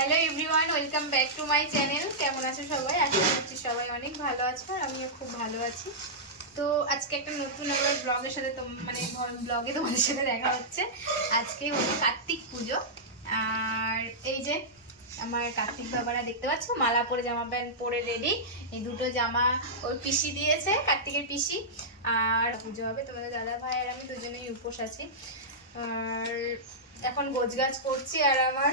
Hello everyone, welcome back to my channel. কেমন আছো সবাই? আশা করছি সবাই অনেক ভালো আছো আর আমিও খুব ভালো আছি। তো আজকে একটা নতুন আমার ব্লগের সাথে মানে ব্লগে তোমাদের সাথে দেখা হচ্ছে। আজকে হলো কার্তিক পুজো। আর এই যে আমার কার্তিক বাবারা দেখতে পাচ্ছ, মালা পরে জামা প্যান্ট পরে রেডি এই দুটো জামা ওর পিসি দিয়েছে, কার্তিকের পিসি। আর পুজো হবে তোমাদের দাদা ভাই আর আমি দুজনেই উপোস আছি। আর এখন গোছগাছ করছি আর আমার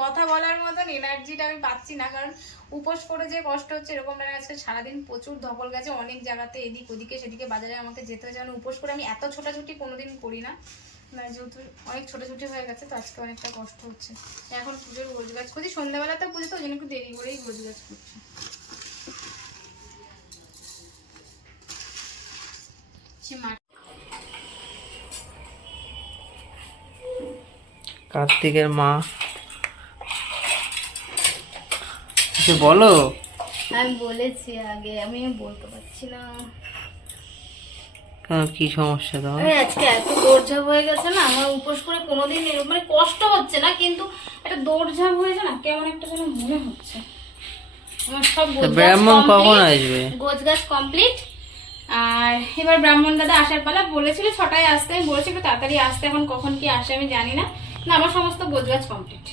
কথা বলার মতন এনার্জিটা আমি পাচ্ছি না, কারণ উপোস করে যে কষ্ট হচ্ছে এরকম লাগে আজকে সারাদিন প্রচুর ধকল গেছে অনেক জায়গাতে, এদিক ওদিকে, সেদিকে বাজারে আমাকে যেতে হয়েছে। মানে উপোস করে আমি এত ছোটাছুটি কোনোদিন করি না। না যেহেতু অনেক ছোটাছুটি হয়ে গেছে, তো আজকে অনেকটা কষ্ট হচ্ছে। এখন পুজোর গোছগাছ করছি। সন্ধ্যাবেলাতে পুজো, তো ওই জন্য একটু দেরি করেই গোছগাছ করছি। সে কার্তিকের মা। কিছু বলো? আমি বলেছি আগে আমি বলতে পারছি না। কেন কি সমস্যা তোমার? আজকে এত দৌড়ঝাঁপ হয়ে গেছে না আমার উপোস করে কোনোদিন এরকম মানে কষ্ট হচ্ছে না কিন্তু একটা দৌড়ঝাঁপ হয়েছে না কেমন একটা যেন মনে হচ্ছে। আমার সব ব্রাহ্মণ কখন গোছগাছ কমপ্লিট আর এবার ব্রাহ্মণ দাদা আসার পালা বলেছিল ছটায় আসতে আমি বলেছি একটু তাড়াতাড়ি আসতে এখন কখন কি আসে আমি জানি না। না আমার সমস্ত গোছগাছ কমপ্লিট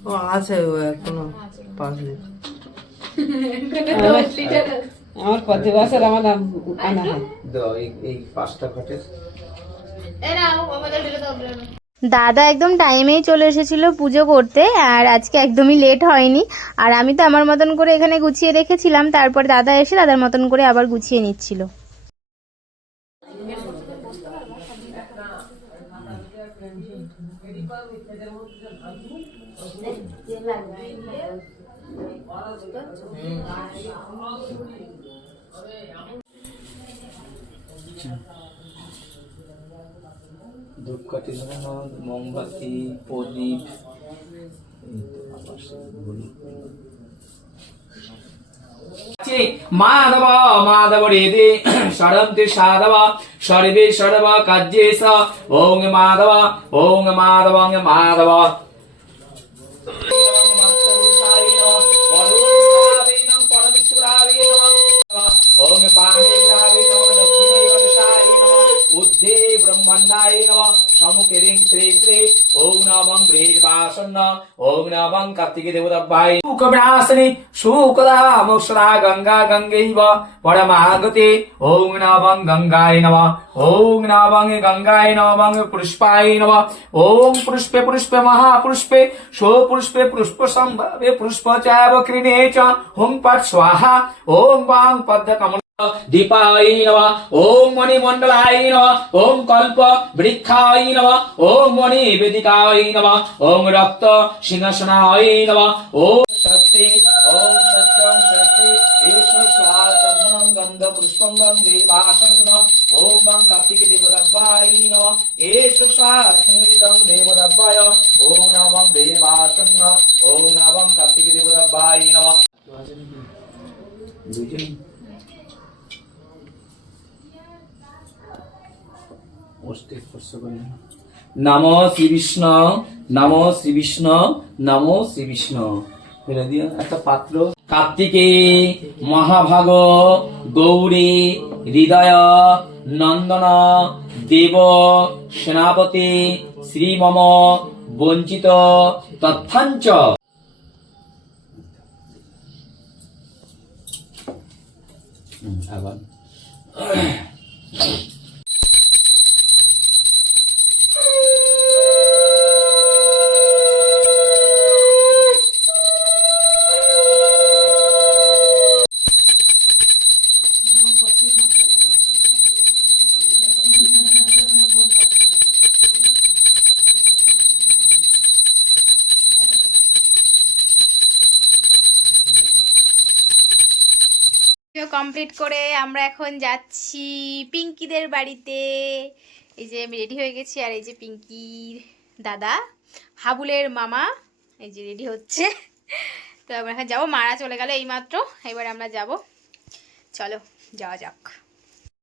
ও আছে ও এখনও পাঁচ লিটার আমার প্রতি বছর আমার আনা হয়। এই পাঁচটা ঘটের দাদা একদম টাইমেই চলে এসেছিল পুজো করতে আর আজকে একদমই লেট হয়নি। আর আমি তো আমার মতন করে এখানে গুছিয়ে রেখেছিলাম তারপর দাদা এসে দাদার মতন করে আবার গুছিয়ে নিচ্ছিল। ধূপকাঠি মোমবাতি প্রদীপ। মাধব মাধব রেদে ষড়ন্তি সাধব সর্বে সর্ব কার্যে স ওং মাধব ওং মাধব ব্রীর্বাসন্ন ওং নমঃ কার্তিকে দেবতাভ্যায় সুখবিনাশিনী সুখদা মোক্ষদা গঙ্গা গঙ্গৈব পরমাগতে ওং নমঃ গঙ্গায় নমঃ ওং নমঃ গঙ্গায় নমঃ পুষ্পায় নমঃ ওং পুষ্পে পুষ্পে মহাপুষ্পে পুষ্পে পুষ্প সম্ভাবে পুষ্প চাব কৃণে চ হুং পট স্বাহা ওং বাং পদ্ম কমল দীপায় নম ওম মণিমণ্ডলায় নম ওম কল্প বৃক্ষায় নম ওম মণি বেদিকায় নম ওম রক্ত সিংহাসনায় নম ওম স্বস্তি ওম সত্যং স্বস্তি এষু স্বাচন্দনং গন্ধ পুষ্পং গন্ধে বাসন্ন ওম বাং কার্তিক দেবদব্বায় নম এষু স্বাচন্দং দেবদব্বায় ওম নমঃ দেবাসন্ন ওম নমঃ কার্তিক দেবদব্বায় নম দুজন নমো শ্রী নমো শ্রী নমো শ্রী বিষ্ণু ফেলে একটা পাত্র। কার্তিকে মহাভাগ, গৌরী, হৃদয়, নন্দন, দেব, সেনাপতি শ্রী মম বঞ্চিত তথ্যাঞ্চ আবার। কমপ্লিট করে আমরা এখন যাচ্ছি পিঙ্কিদের বাড়িতে। এই যে আমি রেডি হয়ে গেছি, আর এই যে পিঙ্কির দাদা, হাবুলের মামা, এই যে রেডি হচ্ছে। তো আমরা এখন যাব, মারা চলে গেল এইমাত্র, এবার আমরা যাব। চলো, যাওয়া যাক।